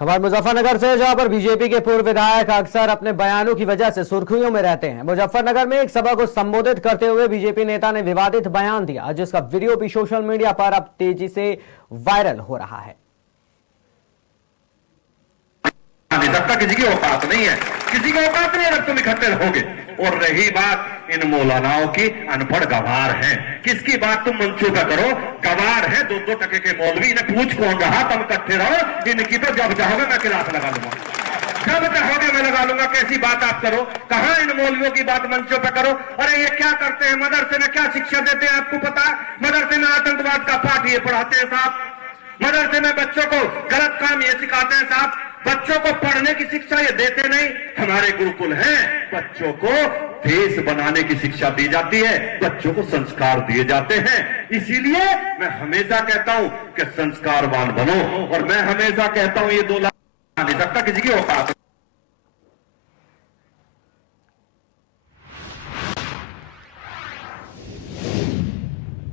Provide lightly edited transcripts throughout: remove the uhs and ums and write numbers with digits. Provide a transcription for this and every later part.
खबर मुजफ्फरनगर से, जहां पर बीजेपी के पूर्व विधायक अक्सर अपने बयानों की वजह से सुर्खियों में रहते हैं। मुजफ्फरनगर में एक सभा को संबोधित करते हुए बीजेपी नेता ने विवादित बयान दिया, जिसका वीडियो भी सोशल मीडिया पर अब तेजी से वायरल हो रहा है। जब तक किसी की औकात नहीं है, किसी की औकात नहीं है जब तुम इकट्ठे रहोगे। और रही बात इन मौलानाओं की, अनपढ़ गवार हैं। किसकी बात तुम मंचों का करो, गवार है 2-2 टके के मौलवी। इन्हें पूछ कौन रहा, तुम इकट्ठे रहो। इनकी तो जब चाहोगे मैं क्लास लगा लूंगा, जब चाहोगे मैं लगा लूंगा। कैसी बात आप करो, कहां इन मौलवियों की बात मंचों पर करो। अरे ये क्या करते हैं, मदरसे में क्या शिक्षा देते हैं आपको पता है? मदरसे में आतंकवाद का पाठ ये पढ़ाते हैं साहब। मदरसे में बच्चों को गलत काम ये सिखाते हैं साहब। बच्चों को पढ़ने की शिक्षा ये देते नहीं। हमारे गुरुकुल हैं, बच्चों को देश बनाने की शिक्षा दी जाती है, बच्चों को संस्कार दिए जाते हैं। इसीलिए मैं हमेशा कहता हूं कि संस्कारवान बनो। और मैं हमेशा कहता हूं ये 2 लाख नहीं सकता किसी की औकात।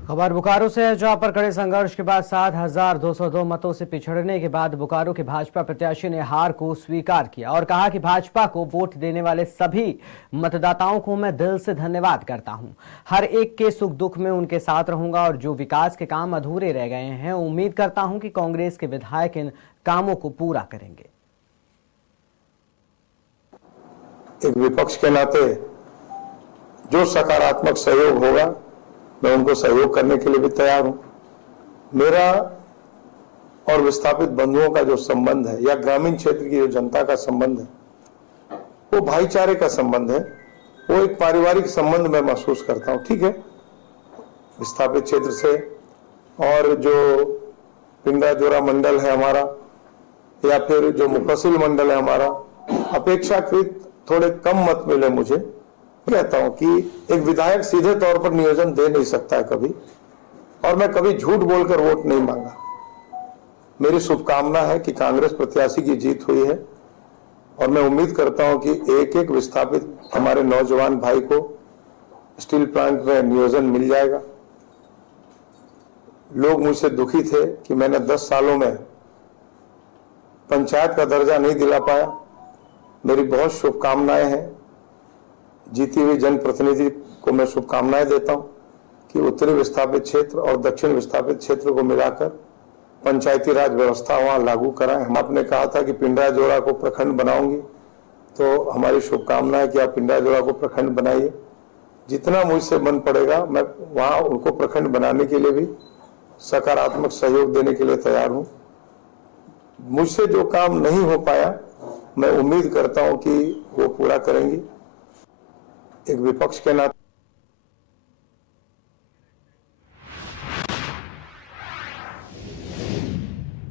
खबर बोकारो से है, जहां पर कड़े संघर्ष के बाद 7,202 मतों से पिछड़ने के बाद बोकारो के भाजपा प्रत्याशी ने हार को स्वीकार किया और कहा कि भाजपा को वोट देने वाले सभी मतदाताओं को मैं दिल से धन्यवाद करता हूं। हर एक के सुख दुख में उनके साथ रहूंगा और जो विकास के काम अधूरे रह गए हैं, उम्मीद करता हूं कि कांग्रेस के विधायक इन कामों को पूरा करेंगे। एक विपक्ष के नाते जो सकारात्मक सहयोग होगा मैं उनको सहयोग करने के लिए भी तैयार हूं। मेरा और विस्थापित बंधुओं का जो संबंध है या ग्रामीण क्षेत्र की जो जनता का संबंध है, वो भाईचारे का संबंध है। वो एक पारिवारिक संबंध मैं महसूस करता हूं। ठीक है, विस्थापित क्षेत्र से और जो पिंडा जोरा मंडल है हमारा या फिर जो मुफस्सिल मंडल है हमारा, अपेक्षाकृत थोड़े कम मत मिले। मुझे कहता हूं कि एक विधायक सीधे तौर पर नियोजन दे नहीं सकता है कभी, और मैं कभी झूठ बोलकर वोट नहीं मांगा। मेरी शुभकामना है कि कांग्रेस प्रत्याशी की जीत हुई है और मैं उम्मीद करता हूं कि एक एक विस्थापित हमारे नौजवान भाई को स्टील प्लांट में नियोजन मिल जाएगा। लोग मुझसे दुखी थे कि मैंने 10 सालों में पंचायत का दर्जा नहीं दिला पाया। मेरी बहुत शुभकामनाएं हैं। जीती हुई जनप्रतिनिधि को मैं शुभकामनाएं देता हूं कि उत्तरी विस्थापित क्षेत्र और दक्षिण विस्थापित क्षेत्र को मिलाकर पंचायती राज व्यवस्था वहां लागू कराएं। हम आपने कहा था कि पिंडा जोड़ा को प्रखंड बनाऊंगी, तो हमारी शुभकामना है कि आप पिंडा जोड़ा को प्रखंड बनाइए। जितना मुझसे बन पड़ेगा मैं वहां उनको प्रखंड बनाने के लिए भी सकारात्मक सहयोग देने के लिए तैयार हूं। मुझसे जो काम नहीं हो पाया मैं उम्मीद करता हूं कि वो पूरा करेंगी। एक विपक्ष के नाते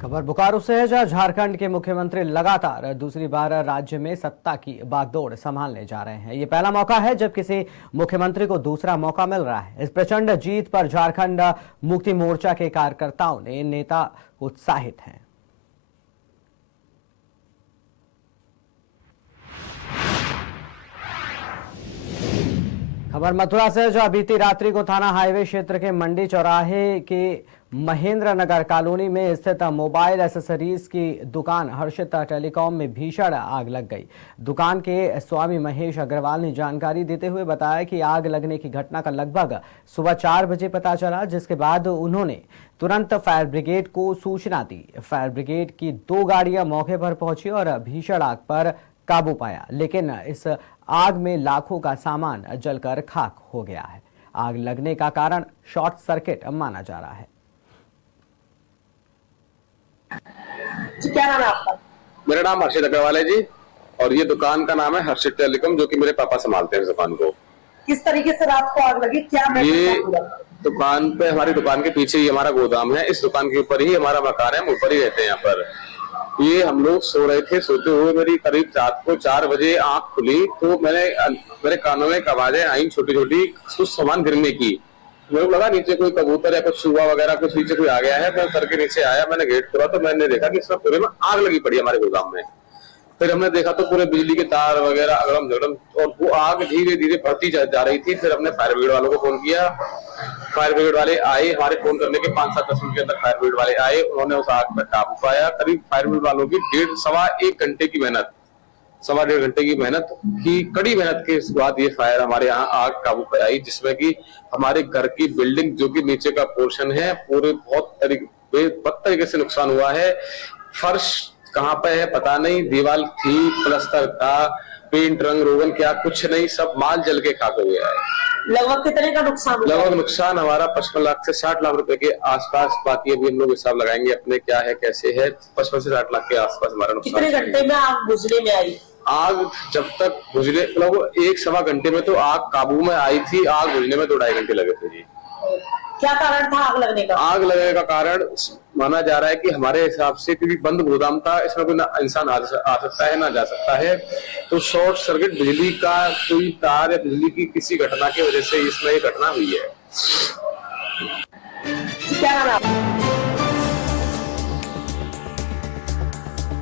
खबर बोकारो से है, जहां झारखंड के मुख्यमंत्री लगातार दूसरी बार राज्य में सत्ता की बागडोर संभालने जा रहे हैं। ये पहला मौका है जब किसी मुख्यमंत्री को दूसरा मौका मिल रहा है। इस प्रचंड जीत पर झारखंड मुक्ति मोर्चा के कार्यकर्ताओं ने नेता उत्साहित हैं। खबर मथुरा से, जहां बीती रात्रि को थाना हाईवे क्षेत्र के मंडी चौराहे के महेंद्र नगर कॉलोनी में स्थित मोबाइल एसेसरीज की दुकान हर्षित टेलीकॉम में भीषण आग लग गई। दुकान के स्वामी महेश अग्रवाल ने जानकारी देते हुए बताया कि आग लगने की घटना का लगभग सुबह 4 बजे पता चला, जिसके बाद उन्होंने तुरंत फायर ब्रिगेड को सूचना दी। फायर ब्रिगेड की 2 गाड़ियां मौके पर पहुंची और भीषण आग पर काबू पाया, लेकिन इस आग में लाखों का सामान जलकर खाक हो गया है। आग लगने का कारण शॉर्ट सर्किट माना जा रहा है। क्या नाम है आपका? मेरा नाम हर्षित अग्रवाल है जी, और ये दुकान का नाम है हर्षित टेलीकॉम, जो कि मेरे पापा संभालते हैं इस दुकान को। किस तरीके से रात को आग लगी, क्या ये दुकान पे, हमारी दुकान के पीछे ही हमारा गोदाम है। इस दुकान के ऊपर ही हमारा मकान है, हम ऊपर ही रहते हैं यहाँ पर। ये हम लोग सो रहे थे, सोते हुए मेरी करीब रात को 4 बजे आंख खुली तो मेरे कानों में आवाजें आई, छोटी छोटी कुछ सामान गिरने की। मेरे को लगा नीचे कोई कबूतर या कुछ चूहा वगैरह कुछ नीचे कोई आ गया है। मैं सर के नीचे आया, मैंने गेट खोला तो मैंने देखा कि इसमें पूरे में आग लगी पड़ी हमारे गोदाम में। फिर हमने देखा तो पूरे बिजली के तार वगैरह अगड़म झगड़म, और वो आग धीरे धीरे बढ़ती जा रही थी। फिर हमने फायर ब्रिगेड वालों को फोन किया। फायर ब्रिगेड वाले आए, हमारे फोन करने के 5-7-10 मिनट के अंदर फायर ब्रिगेड वाले आए, उन्होंने उस आग पर काबू पाया। करीब फायर ब्रिगेड वालों की सवा डेढ़ घंटे की मेहनत की, कड़ी मेहनत के बाद ये फायर हमारे यहाँ आग काबू पे आई, जिसमें कि हमारे घर की बिल्डिंग जो कि नीचे का पोर्शन है पूरे बहुत तरीके से नुकसान हुआ है। फर्श कहाँ पे है पता नहीं, दीवार थी, प्लास्टर था, पेंट रंग रोगन क्या कुछ नहीं, सब माल जल के खाक हो गया है। लगभग कितने का नुकसान हुआ? लगभग नुकसान हमारा 55 लाख से 60 लाख रुपए के आसपास। बाकी अभी हम लोग हिसाब लगाएंगे अपने क्या है कैसे है। 55 से 60 लाख के आसपास हमारा नुकसान। कितने घंटे में आग बुझने में आई? आग जब तक बुझने लगभग 1-1.25 घंटे में तो आग काबू में आई थी। आग बुझने में 2-2.5 घंटे लगे थे जी। क्या कारण था आग लगने का? आग लगने का कारण माना जा रहा है कि हमारे हिसाब से क्योंकि बंद गोदाम था, इसमें कोई ना इंसान आ सकता है ना जा सकता है, तो शॉर्ट सर्किट बिजली का कोई तार या बिजली की किसी घटना की वजह से इसमें ये घटना हुई है। क्या नाम है आपका?